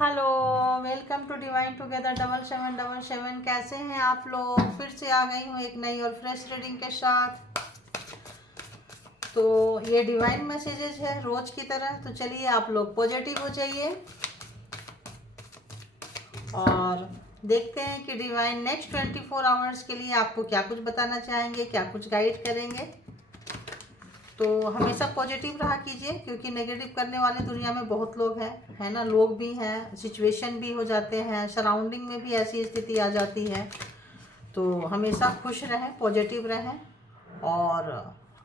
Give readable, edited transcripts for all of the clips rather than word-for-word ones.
Hello, welcome to divine together 7777। कैसे हैं आप लोग? फिर से आ गई हूँ एक नई और फ्रेश रीडिंग के साथ। तो ये डिवाइन मैसेजेस है रोज की तरह। तो चलिए आप लोग पॉजिटिव हो जाइए और देखते हैं कि डिवाइन नेक्स्ट 24 आवर्स के लिए आपको क्या कुछ बताना चाहेंगे, क्या कुछ गाइड करेंगे। तो हमेशा पॉजिटिव रहा कीजिए, क्योंकि नेगेटिव करने वाले दुनिया में बहुत लोग हैं, है ना। लोग भी हैं, सिचुएशन भी हो जाते हैं, सराउंडिंग में भी ऐसी स्थिति आ जाती है। तो हमेशा खुश रहें, पॉजिटिव रहें और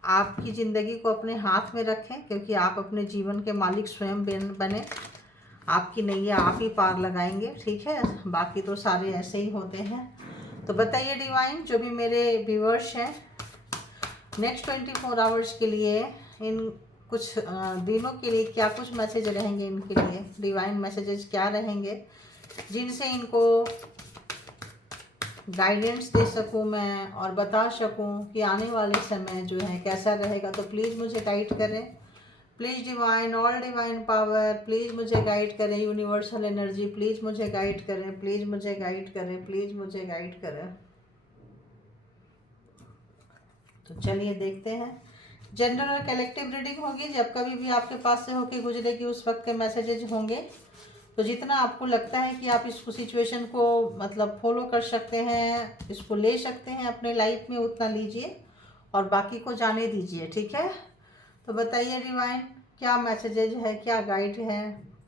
आपकी ज़िंदगी को अपने हाथ में रखें, क्योंकि आप अपने जीवन के मालिक स्वयं बने। आपकी नैया आप ही पार लगाएंगे, ठीक है। बाकी तो सारे ऐसे ही होते हैं। तो बताइए डिवाइन, जो भी मेरे व्यूअर्स हैं, नेक्स्ट 24 आवर्स के लिए इन कुछ दिनों के लिए क्या कुछ मैसेज रहेंगे इनके लिए। डिवाइन मैसेजेस क्या रहेंगे जिनसे इनको गाइडेंस दे सकूं मैं और बता सकूं कि आने वाले समय जो है कैसा रहेगा। तो प्लीज़ मुझे गाइड करें, please divine, all divine power please मुझे गाइड करें। यूनिवर्सल एनर्जी प्लीज़ मुझे गाइड करें, प्लीज़ मुझे गाइड करें, प्लीज़ मुझे गाइड करें। तो चलिए देखते हैं। जनरल और कलेक्टिव रीडिंग होगी, जब कभी भी आपके पास से होके गुजरेगी उस वक्त के मैसेजेज होंगे। तो जितना आपको लगता है कि आप इस सिचुएशन को मतलब फॉलो कर सकते हैं, इसको ले सकते हैं अपने लाइफ में, उतना लीजिए और बाकी को जाने दीजिए, ठीक है। तो बताइए डिवाइन, क्या मैसेजेज है, क्या गाइड है,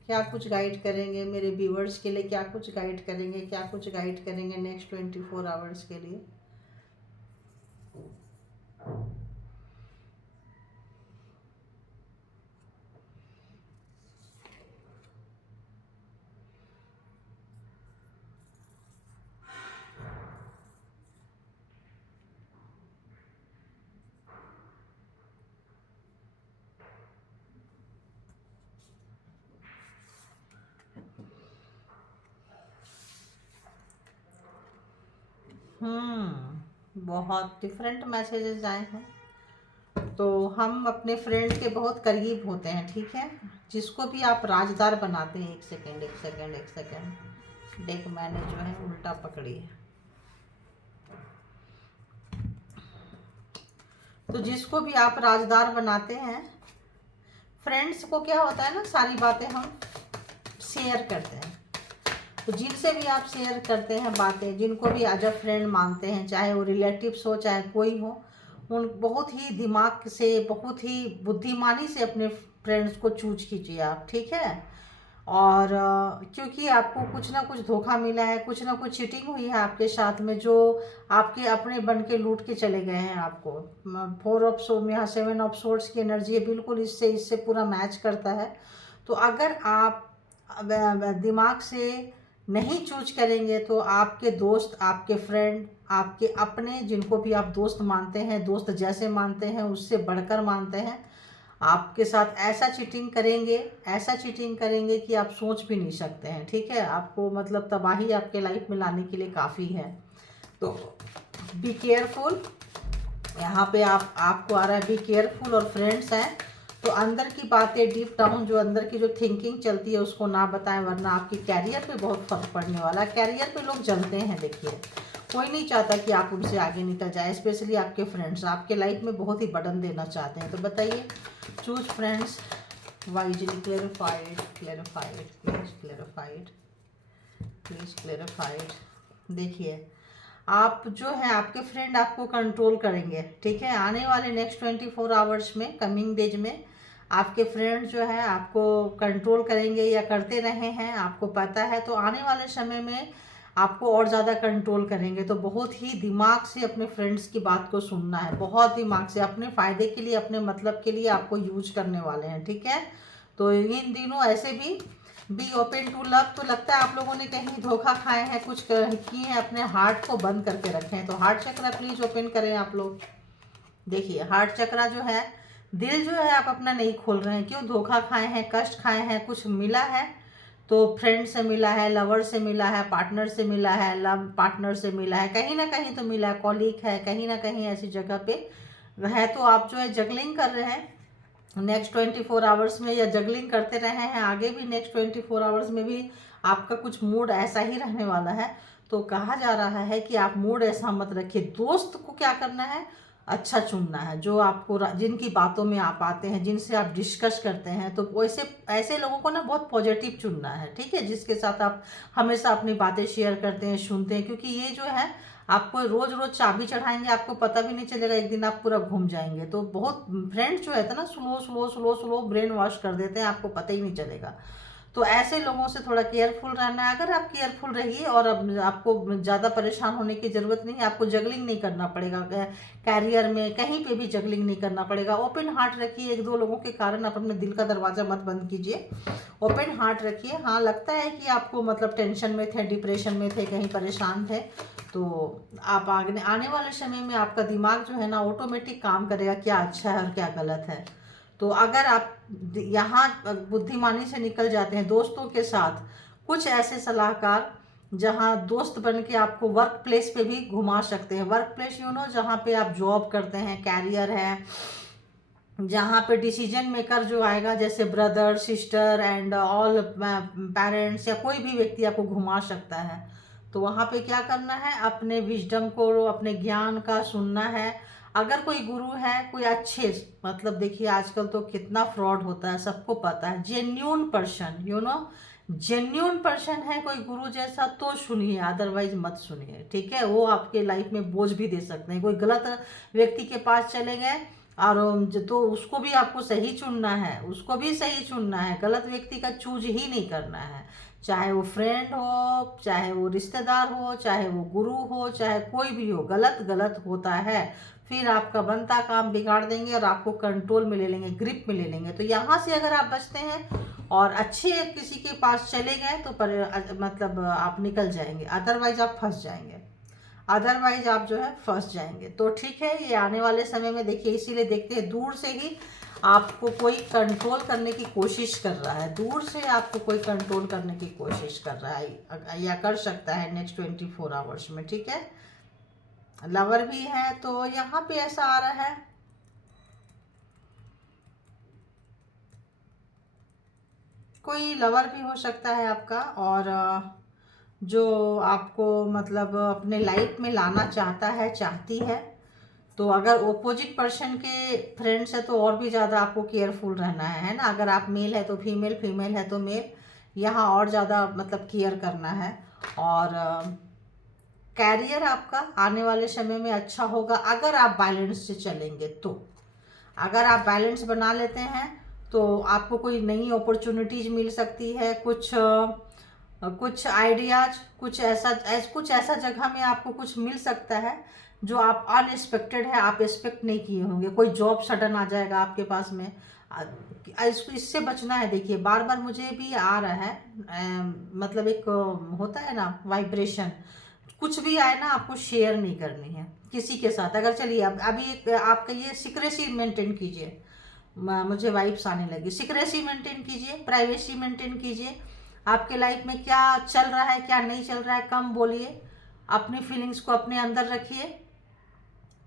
क्या कुछ गाइड करेंगे मेरे व्यूवर्स के लिए, क्या कुछ गाइड करेंगे, क्या कुछ गाइड करेंगे नेक्स्ट 24 आवर्स के लिए। बहुत डिफरेंट मैसेजेस आए हैं। तो हम अपने फ्रेंड के बहुत करीब होते हैं, ठीक है। जिसको भी आप राजदार बनाते हैं, एक सेकेंड एक सेकेंड एक सेकेंड, डेक मैंने जो है उल्टा पकड़ी है। तो जिसको भी आप राजदार बनाते हैं, फ्रेंड्स को क्या होता है ना, सारी बातें हम शेयर करते हैं। तो जिनसे भी आप शेयर करते हैं बातें, जिनको भी एज अ फ्रेंड मानते हैं, चाहे वो रिलेटिव्स हो चाहे कोई हो, उन बहुत ही दिमाग से, बहुत ही बुद्धिमानी से अपने फ्रेंड्स को चूज कीजिए आप, ठीक है। और क्योंकि आपको कुछ ना कुछ धोखा मिला है, कुछ ना कुछ चीटिंग हुई है आपके साथ में, जो आपके अपने बन के लूट के चले गए हैं आपको। 4 ऑफ सो में यहाँ 7 ऑफ सोर्ट्स की एनर्जी है, बिल्कुल इससे इससे पूरा मैच करता है। तो अगर आप दिमाग से नहीं चूज करेंगे तो आपके दोस्त, आपके फ्रेंड, आपके अपने, जिनको भी आप दोस्त मानते हैं, दोस्त जैसे मानते हैं, उससे बढ़कर मानते हैं, आपके साथ ऐसा चीटिंग करेंगे, ऐसा चीटिंग करेंगे कि आप सोच भी नहीं सकते हैं, ठीक है। आपको मतलब तबाही आपके लाइफ में लाने के लिए काफ़ी है। तो बी केयरफुल। यहाँ पे आपको आ रहा है बी केयरफुल और फ्रेंड्स हैं। तो अंदर की बातें, डीप डाउन जो अंदर की जो थिंकिंग चलती है उसको ना बताएं, वरना आपकी कैरियर पे बहुत फर्क पड़ने वाला है। कैरियर पे लोग जलते हैं, देखिए कोई नहीं चाहता कि आप उनसे आगे निकल जाए, स्पेशली आपके फ्रेंड्स आपके लाइफ में बहुत ही बर्डन देना चाहते हैं। तो बताइए, choose friends wisely, clarified clarified please clarified please clarified. देखिए, आप जो है आपके फ्रेंड आपको कंट्रोल करेंगे, ठीक है। आने वाले नेक्स्ट 24 आवर्स में, कमिंग डेज में आपके फ्रेंड जो है आपको कंट्रोल करेंगे या करते रहे हैं, आपको पता है। तो आने वाले समय में आपको और ज़्यादा कंट्रोल करेंगे। तो बहुत ही दिमाग से अपने फ्रेंड्स की बात को सुनना है, बहुत दिमाग से, अपने फ़ायदे के लिए, अपने मतलब के लिए आपको यूज करने वाले हैं, ठीक है। तो इन दिनों ऐसे बी ओपन टू लव। तो लगता है आप लोगों ने कहीं धोखा खाए हैं, कुछ किए हैं, अपने हार्ट को बंद करके रखे हैं। तो हार्ट चक्रा प्लीज ओपन करें आप लोग। देखिए, हार्ट चक्रा जो है, दिल जो है आप अपना नहीं खोल रहे हैं। क्यों? धोखा खाए हैं, कष्ट खाए हैं, कुछ मिला है तो फ्रेंड से मिला है, लवर से मिला है, पार्टनर से मिला है, लव पार्टनर से मिला है, कहीं ना कहीं तो मिला है, कॉलीग है, कहीं ना कहीं ऐसी जगह पे है। तो आप जो है जगलिंग कर रहे हैं नेक्स्ट 24 आवर्स में, या जगलिंग करते रहे हैं आगे भी, नेक्स्ट 24 आवर्स में भी आपका कुछ मूड ऐसा ही रहने वाला है। तो कहा जा रहा है कि आप मूड ऐसा मत रखिए। दोस्त को क्या करना है, अच्छा चुनना है, जो आपको जिनकी बातों में आप आते हैं, जिनसे आप डिस्कस करते हैं, तो वैसे ऐसे लोगों को ना बहुत पॉजिटिव चुनना है, ठीक है, जिसके साथ आप हमेशा अपनी बातें शेयर करते हैं, सुनते हैं। क्योंकि ये जो है आपको रोज रोज चाबी चढ़ाएंगे, आपको पता भी नहीं चलेगा, एक दिन आप पूरा घूम जाएंगे। तो बहुत फ्रेंड्स जो है ना, slow slow slow slow brain wash कर देते हैं, आपको पता ही नहीं चलेगा। तो ऐसे लोगों से थोड़ा केयरफुल रहना है। अगर आप केयरफुल रहिए और अब आपको ज़्यादा परेशान होने की ज़रूरत नहीं है, आपको जगलिंग नहीं करना पड़ेगा, कैरियर में कहीं पे भी जगलिंग नहीं करना पड़ेगा। ओपन हार्ट रखिए, एक दो लोगों के कारण आप अपने दिल का दरवाज़ा मत बंद कीजिए, ओपन हार्ट रखिए। हाँ, लगता है कि आपको मतलब टेंशन में थे, डिप्रेशन में थे, कहीं परेशान थे, तो आप आने वाले समय में आपका दिमाग जो है ना ऑटोमेटिक काम करेगा, क्या अच्छा है और क्या गलत है। तो अगर आप यहाँ बुद्धिमानी से निकल जाते हैं दोस्तों के साथ, कुछ ऐसे सलाहकार जहाँ दोस्त बन के आपको वर्क प्लेस पे भी घुमा सकते हैं। वर्क प्लेस जहाँ पे आप जॉब करते हैं, कैरियर है, जहाँ पे डिसीजन मेकर जो आएगा, जैसे brother sister and all parents, या कोई भी व्यक्ति आपको घुमा सकता है। तो वहाँ पे क्या करना है, अपने विजडम को, अपने ज्ञान का सुनना है। अगर कोई गुरु है, कोई अच्छे, मतलब देखिए आजकल तो कितना फ्रॉड होता है, सबको पता है। जेन्यून पर्सन जेन्यून पर्सन है कोई गुरु जैसा, तो सुनिए, अदरवाइज मत सुनिए, ठीक है। वो आपके लाइफ में बोझ भी दे सकते हैं। कोई गलत व्यक्ति के पास चले गए और तो उसको भी आपको सही चुनना है, उसको भी सही चुनना है, गलत व्यक्ति का चूज ही नहीं करना है। चाहे वो फ्रेंड हो, चाहे वो रिश्तेदार हो, चाहे वो गुरु हो, चाहे कोई भी हो, गलत गलत होता है। फिर आपका बनता काम बिगाड़ देंगे और आपको कंट्रोल में ले लेंगे, ग्रिप में ले लेंगे। तो यहाँ से अगर आप बचते हैं और अच्छे किसी के पास चले गए तो मतलब आप निकल जाएंगे, अदरवाइज आप फंस जाएंगे, अदरवाइज आप जो है फंस जाएंगे। तो ठीक है, ये आने वाले समय में देखिए, इसीलिए देखते हैं दूर से ही आपको कोई कंट्रोल करने की कोशिश कर रहा है, दूर से आपको कोई कंट्रोल करने की कोशिश कर रहा है या कर सकता है नेक्स्ट 24 आवर्स में, ठीक है। लवर भी है, तो यहाँ पे ऐसा आ रहा है, कोई लवर भी हो सकता है आपका, और जो आपको मतलब अपने लाइफ में लाना चाहता है, चाहती है। तो अगर ओपोजिट पर्सन के फ्रेंड्स है तो और भी ज़्यादा आपको केयरफुल रहना है ना। अगर आप मेल है तो फीमेल, फीमेल है तो मेल, यहाँ और ज़्यादा मतलब केयर करना है। और कैरियर आपका आने वाले समय में अच्छा होगा अगर आप बैलेंस से चलेंगे। तो अगर आप बैलेंस बना लेते हैं तो आपको कोई नई अपॉर्चुनिटीज़ मिल सकती है, कुछ आइडियाज, कुछ ऐसा जगह में आपको कुछ मिल सकता है जो आप अनएक्सपेक्टेड है, आप एक्सपेक्ट नहीं किए होंगे। कोई जॉब सडन आ जाएगा आपके पास में, इससे बचना है। देखिए बार बार मुझे भी आ रहा है, मतलब एक होता है ना वाइब्रेशन, कुछ भी आए ना आपको शेयर नहीं करनी है किसी के साथ। अगर चलिए अभी एक आपका ये सिक्रेसी मेंटेन कीजिए, मुझे वाइब्स आने लगी, सिक्रेसी मेंटेन कीजिए, प्राइवेसी मेंटेन कीजिए। आपके लाइफ में क्या चल रहा है, क्या नहीं चल रहा है, कम बोलिए, अपनी फीलिंग्स को अपने अंदर रखिए,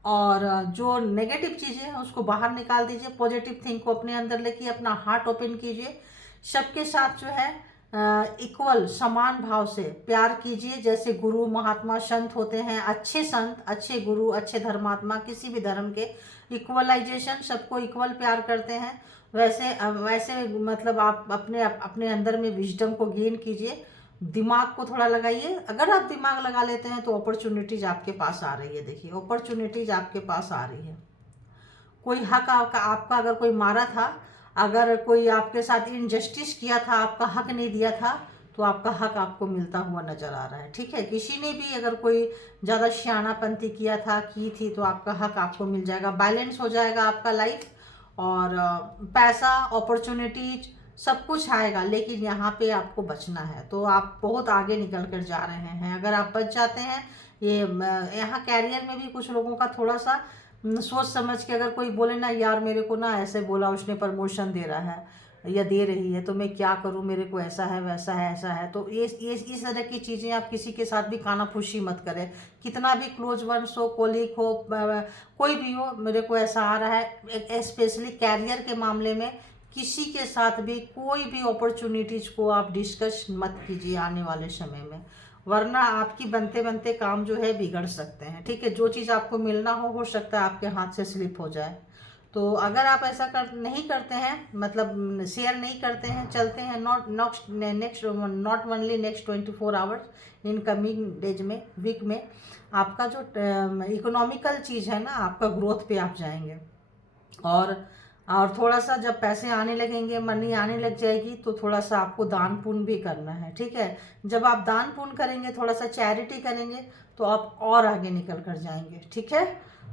और जो नेगेटिव चीज़ें हैं उसको बाहर निकाल दीजिए, पॉजिटिव थिंग को अपने अंदर लेके अपना हार्ट ओपन कीजिए। सबके साथ जो है इक्वल, समान भाव से प्यार कीजिए। जैसे गुरु महात्मा संत होते हैं, अच्छे संत, अच्छे गुरु, अच्छे धर्मात्मा, किसी भी धर्म के इक्वलाइजेशन, सबको इक्वल प्यार करते हैं। वैसे मतलब आप अपने अंदर में विजडम को गेन कीजिए, दिमाग को थोड़ा लगाइए। अगर आप दिमाग लगा लेते हैं तो अपॉर्चुनिटीज आपके पास आ रही है। देखिए अपॉर्चुनिटीज आपके पास आ रही है। कोई हक आपका अगर कोई मारा था, अगर कोई आपके साथ इनजस्टिस किया था, आपका हक नहीं दिया था, तो आपका हक आपको मिलता हुआ नजर आ रहा है, ठीक है। किसी ने भी अगर कोई ज़्यादा श्यानापंती किया था, की थी, तो आपका हक आपको मिल जाएगा, बैलेंस हो जाएगा आपका लाइफ, और पैसा, अपॉर्चुनिटीज सब कुछ आएगा। लेकिन यहाँ पे आपको बचना है, तो आप बहुत आगे निकल कर जा रहे हैं अगर आप बच जाते हैं। ये यहाँ कैरियर में भी कुछ लोगों का थोड़ा सा सोच समझ के, अगर कोई बोले ना, यार मेरे को ना ऐसे बोला, उसने प्रमोशन दे रहा है या दे रही है, तो मैं क्या करूं, मेरे को ऐसा है, वैसा है, ऐसा है। तो ये इस तरह की चीज़ें आप किसी के साथ भी कानाफूसी मत करें, कितना भी क्लोज वंस हो, कोलीग हो, कोई भी हो। मेरे को ऐसा आ रहा है स्पेशली कैरियर के मामले में, किसी के साथ भी कोई भी अपॉर्चुनिटीज को आप डिस्कस मत कीजिए आने वाले समय में, वरना आपकी बनते बनते काम जो है बिगड़ सकते हैं। ठीक है, जो चीज़ आपको मिलना हो सकता है आपके हाथ से स्लिप हो जाए। तो अगर आप ऐसा नहीं करते हैं, मतलब शेयर नहीं करते हैं, चलते हैं not only next 24 hours, in coming days में, वीक में, आपका जो इकोनॉमिकल चीज़ है ना, आपका ग्रोथ पे आप जाएंगे। और थोड़ा सा जब पैसे आने लगेंगे, मनी आने लग जाएगी, तो थोड़ा सा आपको दान पुण्य भी करना है। ठीक है, जब आप दान पुण्य करेंगे, थोड़ा सा चैरिटी करेंगे, तो आप और आगे निकल कर जाएंगे। ठीक है,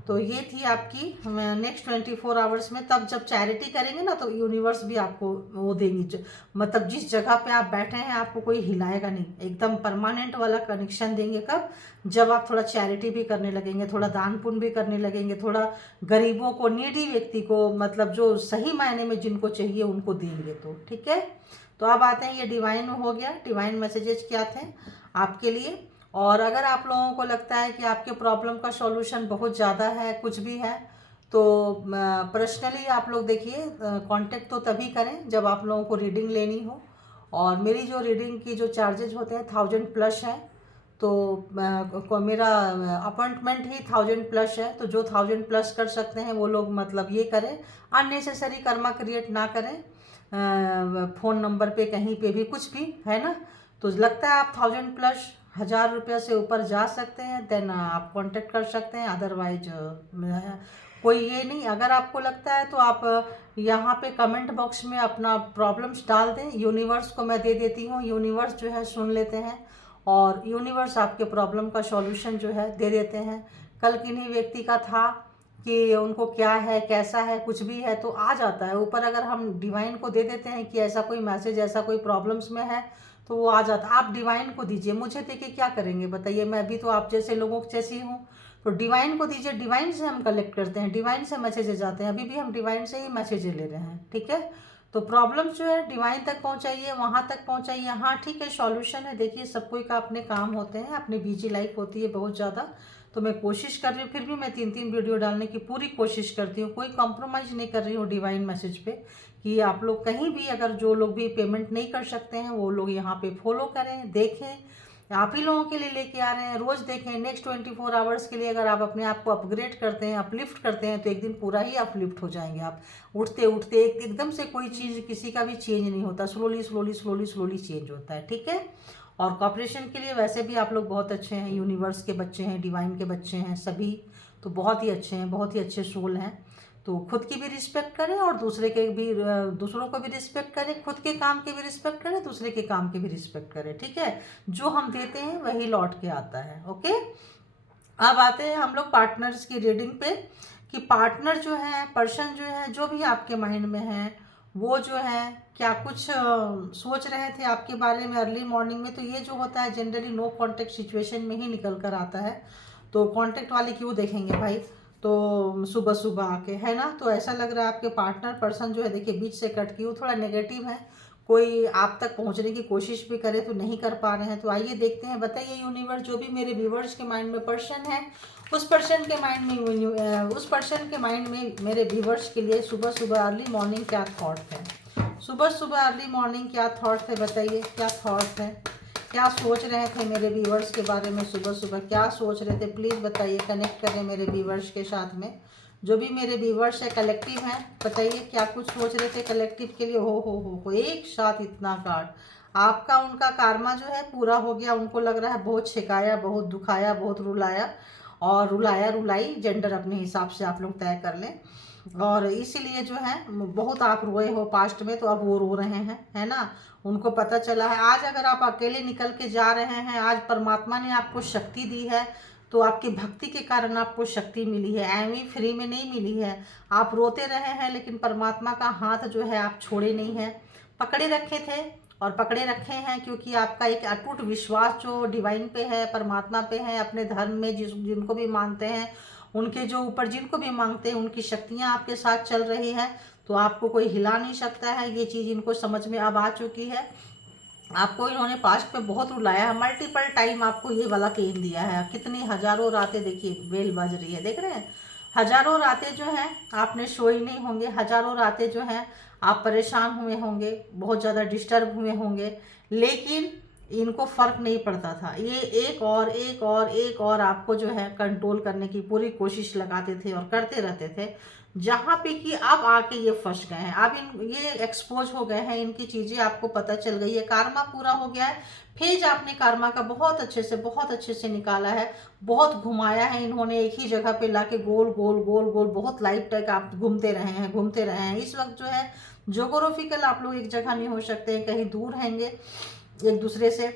तो ये थी आपकी नेक्स्ट 24 आवर्स में। तब जब चैरिटी करेंगे ना, तो यूनिवर्स भी आपको वो देंगी, मतलब जिस जगह पे आप बैठे हैं आपको कोई हिलाएगा नहीं, एकदम परमानेंट वाला कनेक्शन देंगे। कब? जब आप थोड़ा चैरिटी भी करने लगेंगे, थोड़ा दान पुण्य भी करने लगेंगे, थोड़ा गरीबों को, नीडी व्यक्ति को, मतलब जो सही मायने में जिनको चाहिए उनको देंगे। तो ठीक है, तो अब आते हैं, ये डिवाइन हो गया, डिवाइन मैसेजेस क्या थे आपके लिए। और अगर आप लोगों को लगता है कि आपके प्रॉब्लम का सॉल्यूशन बहुत ज़्यादा है, कुछ भी है, तो पर्सनली आप लोग देखिए, कांटेक्ट तो तभी करें जब आप लोगों को रीडिंग लेनी हो। और मेरी जो रीडिंग की जो चार्जेज होते हैं 1000+ है, तो मेरा अपॉइंटमेंट ही 1000+ है। तो जो 1000+ कर सकते हैं वो लोग मतलब ये करें, अननेसेसरी कर्मा क्रिएट ना करें, फ़ोन नंबर पे कहीं पे भी कुछ भी है ना। तो लगता है आप 1000+ 1000 रुपये से ऊपर जा सकते हैं, देन आप कांटेक्ट कर सकते हैं। अदरवाइज कोई ये नहीं। अगर आपको लगता है तो आप यहाँ पे कमेंट बॉक्स में अपना प्रॉब्लम्स डाल दें, यूनिवर्स को मैं दे देती हूँ, यूनिवर्स जो है सुन लेते हैं और यूनिवर्स आपके प्रॉब्लम का सॉल्यूशन जो है दे देते हैं। कल किन्हीं व्यक्ति का था कि उनको क्या है, कैसा है, कुछ भी है, तो आ जाता है ऊपर। अगर हम डिवाइन को दे देते हैं कि ऐसा कोई मैसेज, ऐसा कोई प्रॉब्लम्स में है, तो वो आ जाता। आप डिवाइन को दीजिए, मुझे देके क्या करेंगे बताइए, मैं भी तो आप जैसे लोगों जैसी हूँ। तो डिवाइन को दीजिए, डिवाइन से हम कलेक्ट करते हैं, डिवाइन से मैसेजेस आते हैं, अभी भी हम डिवाइन से ही मैसेजेस ले रहे हैं। ठीक है, तो प्रॉब्लम्स जो है डिवाइन तक पहुंचाइए, वहां तक पहुंचाइए। हाँ ठीक है, सॉल्यूशन है। देखिए, सब कोई का अपने काम होते हैं, अपनी बिजी लाइफ होती है बहुत ज़्यादा, तो मैं कोशिश कर रही हूँ, फिर भी मैं 3-3 वीडियो डालने की पूरी कोशिश करती हूँ, कोई कॉम्प्रोमाइज़ नहीं कर रही हूँ डिवाइन मैसेज पे, कि आप लोग कहीं भी, अगर जो लोग भी पेमेंट नहीं कर सकते हैं वो लोग यहाँ पे फॉलो करें, देखें। आप ही लोगों के लिए लेके आ रहे हैं, रोज़ देखें। नेक्स्ट 24 आवर्स के लिए अगर आप अपने आप को अपग्रेड करते हैं, अपलिफ्ट करते हैं, तो एक दिन पूरा ही अपलिफ्ट हो जाएंगे आप। उठते उठते एकदम से कोई चीज़, किसी का भी चेंज नहीं होता, slowly slowly slowly slowly change होता है। ठीक है, और कॉपरेशन के लिए वैसे भी आप लोग बहुत अच्छे हैं, यूनिवर्स के बच्चे हैं, डिवाइन के बच्चे हैं सभी, तो बहुत ही अच्छे हैं, बहुत ही अच्छे सोल हैं। तो खुद की भी रिस्पेक्ट करें और दूसरों को भी रिस्पेक्ट करें, खुद के काम की भी रिस्पेक्ट करें, दूसरे के काम की भी रिस्पेक्ट करें। ठीक है, जो हम देते हैं वही लौट के आता है। ओके, अब आते हैं हम लोग पार्टनर्स की रीडिंग पे, कि पार्टनर जो है, पर्सन जो है, जो भी आपके माइंड में है, वो जो है क्या कुछ सोच रहे थे आपके बारे में अर्ली मॉर्निंग में। तो ये जो होता है जनरली नो कांटेक्ट सिचुएशन में ही निकल कर आता है। तो कांटेक्ट वाले क्यों देखेंगे भाई, तो सुबह सुबह आके, है ना। तो ऐसा लग रहा है आपके पार्टनर पर्सन जो है, देखिए बीच से कट की, वो थोड़ा नेगेटिव है, कोई आप तक पहुंचने की कोशिश भी करे तो नहीं कर पा रहे हैं। तो आइए देखते हैं, बताइए यूनिवर्स, जो भी मेरे व्यूवर्स के माइंड में पर्सन है, उस पर्सन के माइंड में मेरे व्यूवर्स के लिए सुबह सुबह अर्ली मॉर्निंग क्या थॉट है, सुबह सुबह अर्ली मॉर्निंग क्या थॉट है, बताइए क्या थॉट है, क्या सोच रहे थे मेरे व्यूवर्स के बारे में, सुबह सुबह क्या सोच रहे थे, प्लीज़ बताइए। कनेक्ट करें मेरे व्यूवर्स के साथ में, जो भी मेरे व्यूवर्स है, कलेक्टिव हैं, बताइए क्या कुछ सोच रहे थे कलेक्टिव के लिए। हो एक साथ इतना कार्ड, आपका उनका कार्मा जो है पूरा हो गया। उनको लग रहा है बहुत छिकाया, बहुत दुखाया, बहुत रुलाया, और रुलाया रुलाई जेंडर अपने हिसाब से आप लोग तय कर लें। और इसीलिए जो है बहुत आप रोए हो पास्ट में, तो अब वो रो रहे हैं, है ना। उनको पता चला है आज अगर आप अकेले निकल के जा रहे हैं, आज परमात्मा ने आपको शक्ति दी है, तो आपकी भक्ति के कारण आपको शक्ति मिली है, एवं फ्री में नहीं मिली है। आप रोते रहे हैं लेकिन परमात्मा का हाथ जो है आप छोड़े नहीं हैं, पकड़े रखे थे और पकड़े रखे हैं, क्योंकि आपका एक अटूट विश्वास जो डिवाइन पे है, परमात्मा पे है, अपने धर्म में जिनको भी मानते हैं, उनके जो ऊपर जिनको भी मांगते हैं, उनकी शक्तियाँ आपके साथ चल रही है। तो आपको कोई हिला नहीं सकता है, ये चीज़ इनको समझ में अब आ चुकी है। आपको इन्होंने पास्ट में बहुत रुलाया है, मल्टीपल टाइम आपको ये वाला पेन दिया है, कितनी हजारों रातें देखिए बेल बज रही है, देख रहे हैं, हजारों रातें जो हैं आपने सोई नहीं होंगे, हजारों रातें जो हैं आप परेशान हुए होंगे, बहुत ज़्यादा डिस्टर्ब हुए होंगे, लेकिन इनको फ़र्क नहीं पड़ता था। ये एक और एक और एक और आपको जो है कंट्रोल करने की पूरी कोशिश लगाते थे और करते रहते थे, जहाँ पे कि अब आके ये फंस गए हैं। अब ये एक्सपोज हो गए हैं, इनकी चीज़ें आपको पता चल गई है, कार्मा पूरा हो गया है। फेज आपने कार्मा का बहुत अच्छे से निकाला है, बहुत घुमाया है इन्होंने, एक ही जगह पे लाके गोल गोल गोल गोल बहुत लाइफ तक आप घूमते रहे हैं। इस वक्त जो है जोग्राफिकल आप लोग एक जगह नहीं हो सकते हैं, कहीं दूर रहेंगे एक दूसरे से,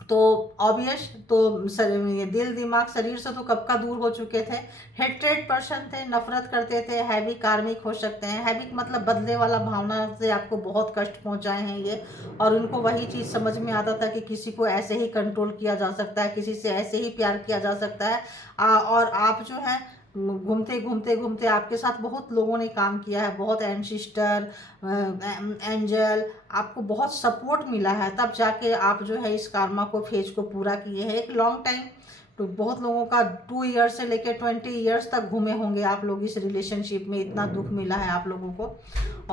तो ऑब्वियस तो ये दिल दिमाग शरीर से तो कब का दूर हो चुके थे। हेट्रेड पर्सन थे, नफरत करते थे, हैवी कार्मिक हो सकते हैं। हैवी मतलब बदले वाला भावना से आपको बहुत कष्ट पहुंचाए हैं ये, और उनको वही चीज़ समझ में आता था कि किसी को ऐसे ही कंट्रोल किया जा सकता है, किसी से ऐसे ही प्यार किया जा सकता है। और आप जो है घूमते घूमते घूमते आपके साथ बहुत लोगों ने काम किया है, बहुत एंसिस्टर, एंजल, आपको बहुत सपोर्ट मिला है, तब जाके आप जो है इस कार्मा को फेज को पूरा किए हैं। एक लॉन्ग टाइम तो बहुत लोगों का 2 ईयर्स से लेकर 20 ईयर्स तक घूमे होंगे आप लोग इस रिलेशनशिप में, इतना दुख मिला है आप लोगों को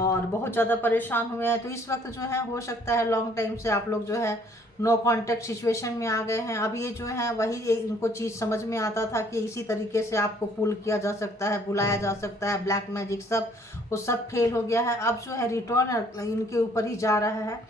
और बहुत ज़्यादा परेशान हुए हैं। तो इस वक्त जो है हो सकता है लॉन्ग टाइम से आप लोग जो है नो कांटेक्ट सिचुएशन में आ गए हैं। अब ये जो है वही इनको चीज़ समझ में आता था कि इसी तरीके से आपको पुल किया जा सकता है, बुलाया जा सकता है, ब्लैक मैजिक सब वो सब फेल हो गया है। अब जो है रिटर्न इनके ऊपर ही जा रहा है,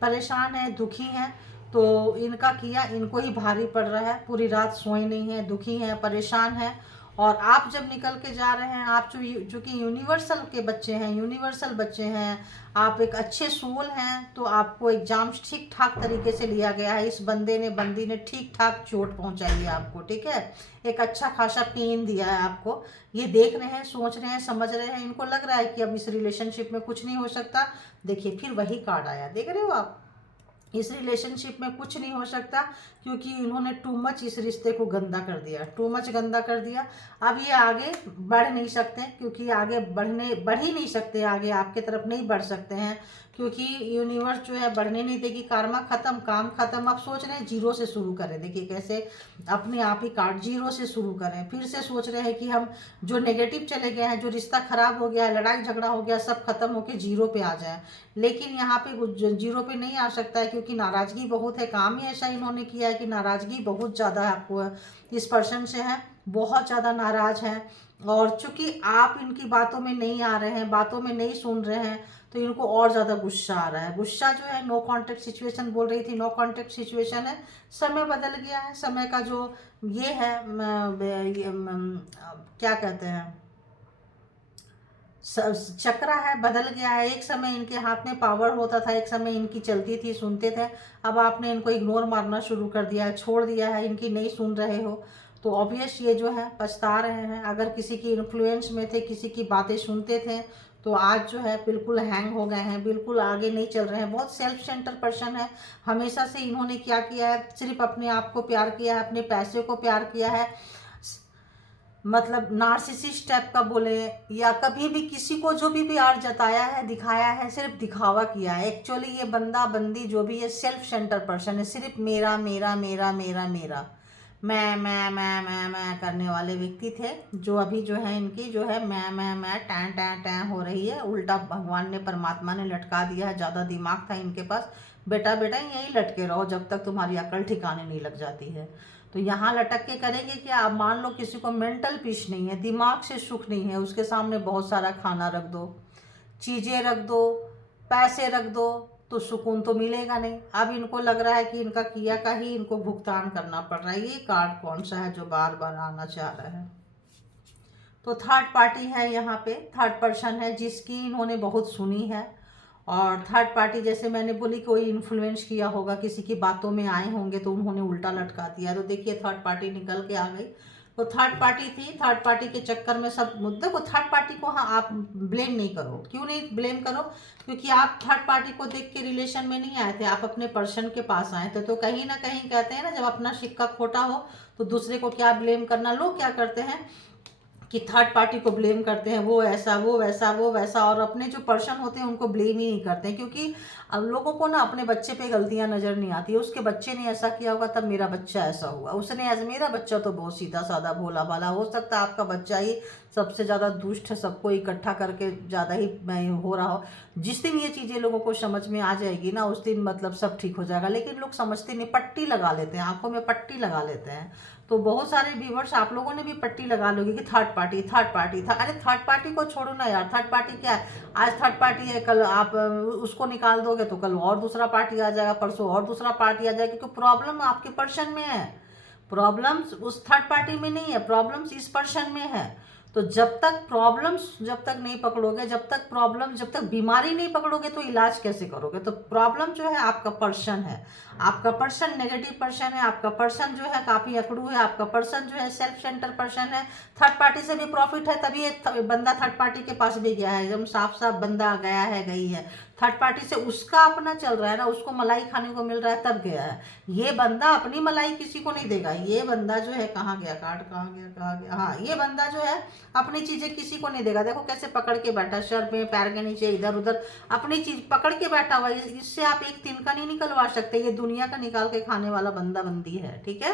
परेशान है, दुखी हैं, तो इनका किया इनको ही भारी पड़ रहा है। पूरी रात सोए नहीं है, दुखी हैं, परेशान हैं। और आप जब निकल के जा रहे हैं, आप जो कि यूनिवर्सल के बच्चे हैं, यूनिवर्सल बच्चे हैं, आप एक अच्छे सोल हैं, तो आपको एग्जाम्स ठीक ठाक तरीके से लिया गया है। इस बंदी ने ठीक ठाक चोट पहुंचाई है आपको, ठीक है, एक अच्छा खासा पेन दिया है आपको। ये देख रहे हैं, सोच रहे हैं, समझ रहे हैं, इनको लग रहा है कि अब इस रिलेशनशिप में कुछ नहीं हो सकता। देखिए फिर वही कार्ड आया, देख रहे हो आप, इस रिलेशनशिप में कुछ नहीं हो सकता क्योंकि इन्होंने टू मच इस रिश्ते को गंदा कर दिया, टू मच गंदा कर दिया। अब ये आगे बढ़ नहीं सकते क्योंकि आगे बढ़ ही नहीं सकते, आगे आपके तरफ नहीं बढ़ सकते हैं क्योंकि यूनिवर्स जो है बढ़ने नहीं देगी। कार्मा खत्म, काम खत्म। आप सोच रहे हैं जीरो से शुरू करें, देखिए कैसे अपने आप ही कार्ड जीरो से शुरू करें। फिर से सोच रहे हैं कि हम जो नेगेटिव चले गए हैं, जो रिश्ता खराब हो गया है, लड़ाई झगड़ा हो गया, सब खत्म होके जीरो पे आ जाए, लेकिन यहाँ पे जीरो पे नहीं आ सकता है क्योंकि नाराज़गी बहुत है। काम ही ऐसा इन्होंने किया है कि नाराज़गी बहुत ज़्यादा आपको इस पर्सन से है, बहुत ज़्यादा नाराज़ हैं। और चूंकि आप इनकी बातों में नहीं आ रहे हैं, बातों में नहीं सुन रहे हैं, तो इनको और ज़्यादा गुस्सा आ रहा है। गुस्सा जो है, नो कांटेक्ट सिचुएशन बोल रही थी, नो कांटेक्ट सिचुएशन है, समय बदल गया है। समय का जो ये है क्या कहते हैं, चक्रा है, बदल गया है। एक समय इनके हाथ में पावर होता था, एक समय इनकी चलती थी, सुनते थे, अब आपने इनको इग्नोर मारना शुरू कर दिया है, छोड़ दिया है, इनकी नहीं सुन रहे हो, तो ऑब्वियस ये जो है पछता रहे हैं। अगर किसी की इन्फ्लुएंस में थे, किसी की बातें सुनते थे, तो आज जो है बिल्कुल हैंग हो गए हैं, बिल्कुल आगे नहीं चल रहे हैं। बहुत सेल्फ सेंटर पर्सन है, हमेशा से इन्होंने क्या किया है, सिर्फ अपने आप को प्यार किया है, अपने पैसे को प्यार किया है, मतलब नार्सिसिस्ट टाइप का बोले, या कभी भी किसी को जो भी प्यार जताया है, दिखाया है, सिर्फ दिखावा किया है। एक्चुअली ये बंदा बंदी जो भी है सेल्फ सेंटर पर्सन है, सिर्फ मेरा मेरा मेरा मेरा मेरा, मैं करने वाले व्यक्ति थे, जो अभी जो है इनकी जो है मैं टैं टैं टैं हो रही है। उल्टा भगवान ने, परमात्मा ने लटका दिया है। ज़्यादा दिमाग था इनके पास, बेटा बेटा यहीं लटके रहो जब तक तुम्हारी अकल ठिकाने नहीं लग जाती है। तो यहाँ लटक के करेंगे क्या? आप मान लो किसी को मेंटल पीस नहीं है, दिमाग से सुख नहीं है, उसके सामने बहुत सारा खाना रख दो, चीज़ें रख दो, पैसे रख दो, तो सुकून तो मिलेगा नहीं। अब इनको लग रहा है कि इनका किया का ही इनको भुगतान करना पड़ रहा है। ये कार्ड कौन सा है जो बार बार आना चाह रहा है? तो थर्ड पार्टी है यहाँ पे, थर्ड पर्सन है जिसकी इन्होंने बहुत सुनी है। और थर्ड पार्टी जैसे मैंने बोली, कोई इन्फ्लुएंस किया होगा, किसी की बातों में आए होंगे तो उन्होंने उल्टा लटका दिया। तो देखिए थर्ड पार्टी निकल के आ गई। तो थर्ड पार्टी थी, थर्ड पार्टी के चक्कर में सब मुद्दे को, थर्ड पार्टी को हाँ आप ब्लेम नहीं करो। क्यों नहीं ब्लेम करो? क्योंकि आप थर्ड पार्टी को देख के रिलेशन में नहीं आए थे, आप अपने पर्सन के पास आए थे। तो कहीं ना कहीं कहते हैं ना, जब अपना सिक्का खोटा हो तो दूसरे को क्या ब्लेम करना। लोग क्या करते हैं, कि थर्ड पार्टी को ब्लेम करते हैं, वो ऐसा वो वैसा वो वैसा, और अपने जो पर्सन होते हैं उनको ब्लेम ही नहीं करते हैं, क्योंकि अब लोगों को ना अपने बच्चे पे गलतियां नज़र नहीं आती है। उसके बच्चे ने ऐसा किया होगा तब मेरा बच्चा ऐसा हुआ, उसने ऐसा, मेरा बच्चा तो बहुत सीधा साधा भोला भाला, हो सकता है आपका बच्चा ही सबसे ज़्यादा दुष्ट है, सबको इकट्ठा करके ज़्यादा ही हो रहा हो। जिस दिन ये चीज़ें लोगों को समझ में आ जाएगी ना, उस दिन मतलब सब ठीक हो जाएगा। लेकिन लोग समझते नहीं, पट्टी लगा लेते हैं, आंखों में पट्टी लगा लेते हैं। तो बहुत सारे व्यूवर्स आप लोगों ने भी पट्टी लगा लोगे कि थर्ड पार्टी थर्ड पार्टी था। अरे थर्ड पार्टी को छोड़ो ना यार, थर्ड पार्टी क्या है, आज थर्ड पार्टी है, कल आप उसको निकाल दोगे तो कल और दूसरा पार्टी आ जाएगा, परसों और दूसरा पार्टी आ जाएगा, क्योंकि प्रॉब्लम आपके पर्सन में है, प्रॉब्लम्स उस थर्ड पार्टी में नहीं है, प्रॉब्लम्स इस पर्सन में है। तो जब तक प्रॉब्लम्स जब तक नहीं पकड़ोगे, जब तक बीमारी नहीं पकड़ोगे तो इलाज कैसे करोगे। तो प्रॉब्लम जो है आपका पर्सन है, आपका पर्सन नेगेटिव पर्सन है, आपका पर्सन जो है काफ़ी अकड़ू है, आपका पर्सन जो है सेल्फ सेंटर पर्सन है। थर्ड पार्टी से भी प्रॉफिट है तभी ये बंदा थर्ड पार्टी के पास भी गया है, एकदम साफ साफ बंदा गया है, गई है। थर्ड पार्टी से उसका अपना चल रहा है ना, उसको मलाई खाने को मिल रहा है तब गया है। ये बंदा अपनी मलाई किसी को नहीं देगा। ये बंदा जो है, कहाँ गया कार्ड, कहाँ गया, हाँ, ये बंदा जो है अपनी चीजें किसी को नहीं देगा। देखो कैसे पकड़ के बैठा, सर में पैर के नीचे इधर उधर अपनी चीज पकड़ के बैठा हुआ है। इससे आप एक तिनका नहीं निकलवा सकते। ये दुनिया का निकाल के खाने वाला बंदा बंदी है, ठीक है।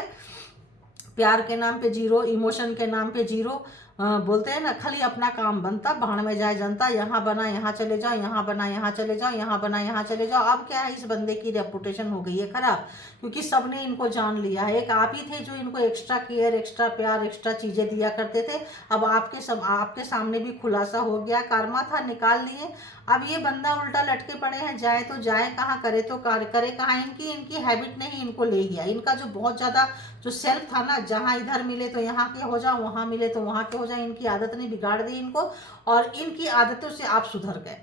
प्यार के नाम पे जीरो, इमोशन के नाम पे जीरो। बोलते हैं ना, खाली अपना काम बनता, भाड़ में जाए जनता, यहाँ बना यहाँ चले जाओ, यहाँ बना यहाँ चले जाओ, यहाँ बना यहाँ चले जाओ। अब क्या है, इस बंदे की रेपुटेशन हो गई है खराब, क्योंकि सबने इनको जान लिया है। एक आप ही थे जो इनको एक्स्ट्रा केयर, एक्स्ट्रा प्यार, एक्स्ट्रा चीजें दिया करते थे। अब आपके सामने भी खुलासा हो गया, कर्मा था, निकाल लिए। अब ये बंदा उल्टा लटके पड़े हैं, जाए तो जाए कहाँ, करे तो करे कहाँ। इनकी हैबिट ने ही इनको ले गया। इनका जो बहुत ज़्यादा जो सेल्फ था ना, जहाँ इधर मिले तो यहाँ के हो जाओ, वहाँ मिले तो वहाँ के हो जाए, इनकी आदत ने बिगाड़ दी इनको। और इनकी आदतों से आप सुधर गए।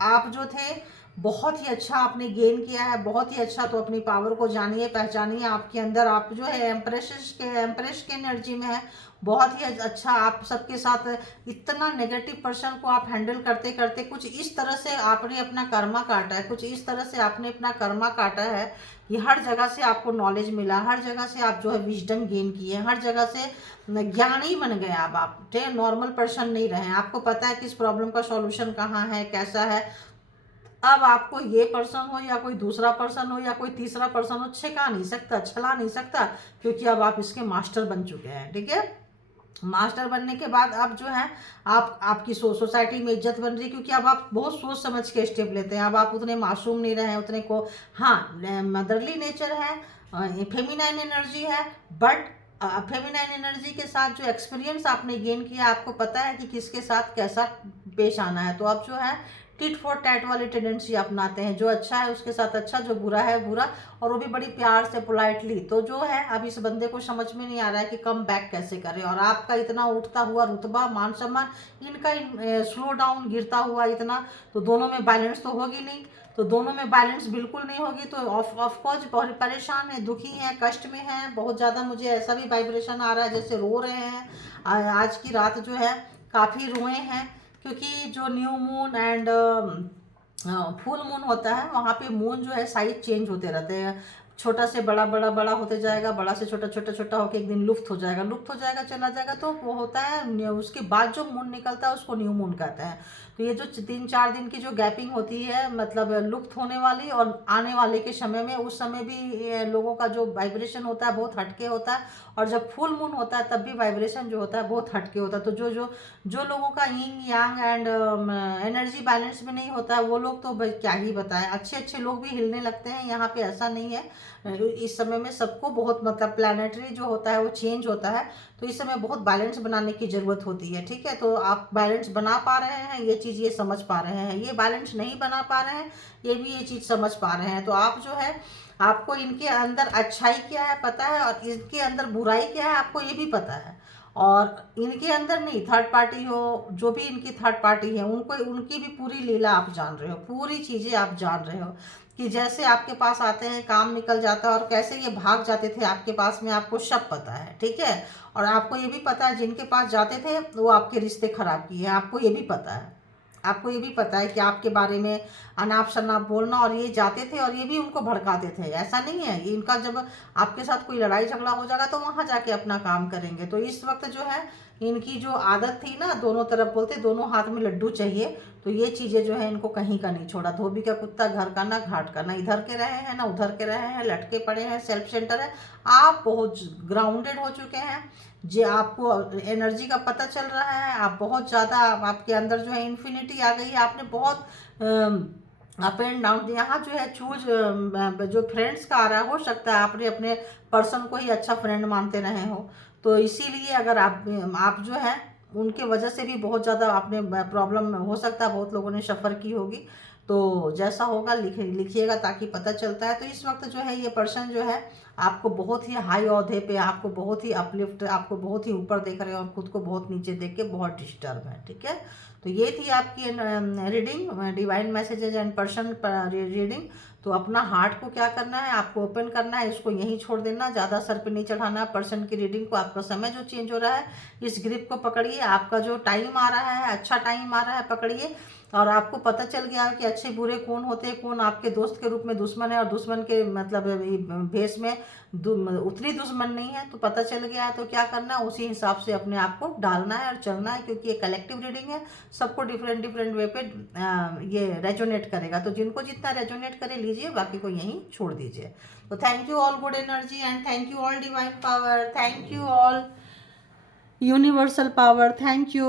आप जो थे बहुत ही अच्छा आपने गेन किया है, बहुत ही अच्छा। तो अपनी पावर को जानिए, पहचानिए। आपके अंदर आप जो है एम्प्रेस के एनर्जी में है, बहुत ही अच्छा। आप सबके साथ इतना नेगेटिव पर्सन को आप हैंडल करते करते कुछ इस तरह से आपने अपना कर्मा काटा है, कुछ इस तरह से आपने अपना कर्मा काटा है कि हर जगह से आपको नॉलेज मिला, हर जगह से आप जो है विजडम गेन किए, हर जगह से ज्ञानी बन गए। अब आप नॉर्मल पर्सन नहीं रहे, आपको पता है कि इस प्रॉब्लम का सॉल्यूशन कहाँ है, कैसा है। अब आपको ये पर्सन हो या कोई दूसरा पर्सन हो या कोई तीसरा पर्सन हो, छेका नहीं सकता, छला नहीं सकता, क्योंकि अब आप इसके मास्टर बन चुके हैं, ठीक है। मास्टर बनने के बाद अब जो है आपकी सोसाइटी में इज्जत बन रही है, क्योंकि अब आप बहुत सोच समझ के स्टेप लेते हैं। अब आप उतने मासूम नहीं रहे, उतने को, हाँ, मदरली नेचर है, फेमिनाइन एनर्जी है, बट फेमिनाइन एनर्जी के साथ जो एक्सपीरियंस आपने गेन किया, आपको पता है कि किसके साथ कैसा पेश आना है। तो अब जो है टिट फॉर टैट वाली टेंडेंसी अपनाते हैं, जो अच्छा है उसके साथ अच्छा, जो बुरा है बुरा, और वो भी बड़ी प्यार से, पोलाइटली। तो जो है अब इस बंदे को समझ में नहीं आ रहा है कि कम बैक कैसे करे। और आपका इतना उठता हुआ रुतबा, मान सम्मान, इनका स्लो डाउन, गिरता हुआ इतना, तो दोनों में बैलेंस तो होगी नहीं। तो दोनों में बैलेंस बिल्कुल नहीं होगी, तो ऑफकोर्स परेशान है, दुखी है, कष्ट में है बहुत ज़्यादा। मुझे ऐसा भी वाइब्रेशन आ रहा है जैसे रो रहे हैं। आज की रात जो है काफ़ी रोए हैं, क्योंकि जो new moon and full moon होता है, वहाँ पे मून जो है साइज चेंज होते रहते हैं। छोटा से बड़ा, बड़ा बड़ा होते जाएगा, बड़ा से छोटा, छोटा छोटा होकर एक दिन लुप्त हो जाएगा, चला जाएगा। तो वो होता है, उसके बाद जो मून निकलता है उसको न्यू मून कहते हैं। तो ये जो 3-4 दिन की जो गैपिंग होती है, मतलब लुप्त होने वाली और आने वाले के समय में, उस समय भी लोगों का जो वाइब्रेशन होता है बहुत हटके होता है। और जब फुल मून होता है तब भी वाइब्रेशन जो होता है बहुत हटके होता है। तो जो लोगों का Ying Yang and energy balance में नहीं होता है, वो लोग तो क्या ही बताएं। अच्छे लोग भी हिलने लगते हैं, यहाँ पे ऐसा नहीं है। इस समय में सबको बहुत, मतलब प्लानिटरी जो होता है वो चेंज होता है। तो इस समय बहुत बैलेंस बनाने की ज़रूरत होती है, ठीक है। तो आप बैलेंस बना पा रहे हैं, ये चीज़ ये समझ पा रहे हैं। ये बैलेंस नहीं बना पा रहे हैं, ये भी ये चीज़ समझ पा रहे हैं। तो आप जो है, आपको इनके अंदर अच्छाई क्या है पता है, और इनके अंदर बुराई क्या है आपको ये भी पता है। और इनके अंदर नहीं, थर्ड पार्टी हो, जो भी इनकी थर्ड पार्टी है, उनकी भी पूरी लीला आप जान रहे हो, पूरी चीज़ें आप जान रहे हो कि जैसे आपके पास आते हैं काम निकल जाता है, और कैसे ये भाग जाते थे आपके पास में, आपको सब पता है, ठीक है। और आपको ये भी पता है जिनके पास जाते थे वो आपके रिश्ते खराब किए हैं, आपको ये भी पता है। आपको ये भी पता है कि आपके बारे में अनाप शनाप बोलना, और ये जाते थे और ये भी उनको भड़काते थे। ऐसा नहीं है, इनका जब आपके साथ कोई लड़ाई झगड़ा हो जाएगा तो वहाँ जाके अपना काम करेंगे। तो इस वक्त जो है इनकी जो आदत थी ना, दोनों तरफ बोलते दोनों हाथ में लड्डू चाहिए, तो ये चीज़ें जो है इनको कहीं का नहीं छोड़ा। धोबी का कुत्ता घर का ना घाट का, ना इधर के रहे हैं ना उधर के रहे हैं, लटके पड़े हैं, सेल्फ सेंटर है। आप बहुत ग्राउंडेड हो चुके हैं, जो आपको एनर्जी का पता चल रहा है, आप बहुत ज़्यादा, आपके अंदर जो है इन्फिनिटी आ गई है। आपने बहुत अप एंड डाउन, यहाँ जो है चूज जो फ्रेंड्स का आ रहा है, हो सकता है आपने अपने पर्सन को ही अच्छा फ्रेंड मानते रहे हो, तो इसीलिए अगर आप जो है उनके वजह से भी बहुत ज़्यादा आपने प्रॉब्लम, हो सकता है बहुत लोगों ने सफ़र की होगी। तो जैसा होगा लिखिएगा ताकि पता चलता है। तो इस वक्त जो है ये पर्सन जो है आपको बहुत ही हाई औहदे पे, आपको बहुत ही अपलिफ्ट, आपको बहुत ही ऊपर देख रहे हैं और खुद को बहुत नीचे देख के बहुत डिस्टर्ब है। ठीक है, तो ये थी आपकी reading, divine messages and person reading. तो अपना हार्ट को क्या करना है, आपको ओपन करना है, इसको यहीं छोड़ देना, ज़्यादा सर पे नहीं चढ़ाना। पर्सन की रीडिंग को, आपका समय जो चेंज हो रहा है, इस ग्रिप को पकड़िए। आपका जो टाइम आ रहा है, अच्छा टाइम आ रहा है, पकड़िए। और आपको पता चल गया कि अच्छे बुरे कौन होते हैं, कौन आपके दोस्त के रूप में दुश्मन है और दुश्मन के मतलब भेष में उतनी दुश्मन नहीं है, तो पता चल गया है। तो क्या करना है, उसी हिसाब से अपने आप को डालना है और चलना है, क्योंकि ये कलेक्टिव रीडिंग है, सबको डिफरेंट डिफरेंट वे पे ये रेजोनेट करेगा। तो जिनको जितना रेजोनेट करे लीजिए, बाकी को यहीं छोड़ दीजिए। तो thank you all good energy and thank you all divine power, thank you all universal power, thank you.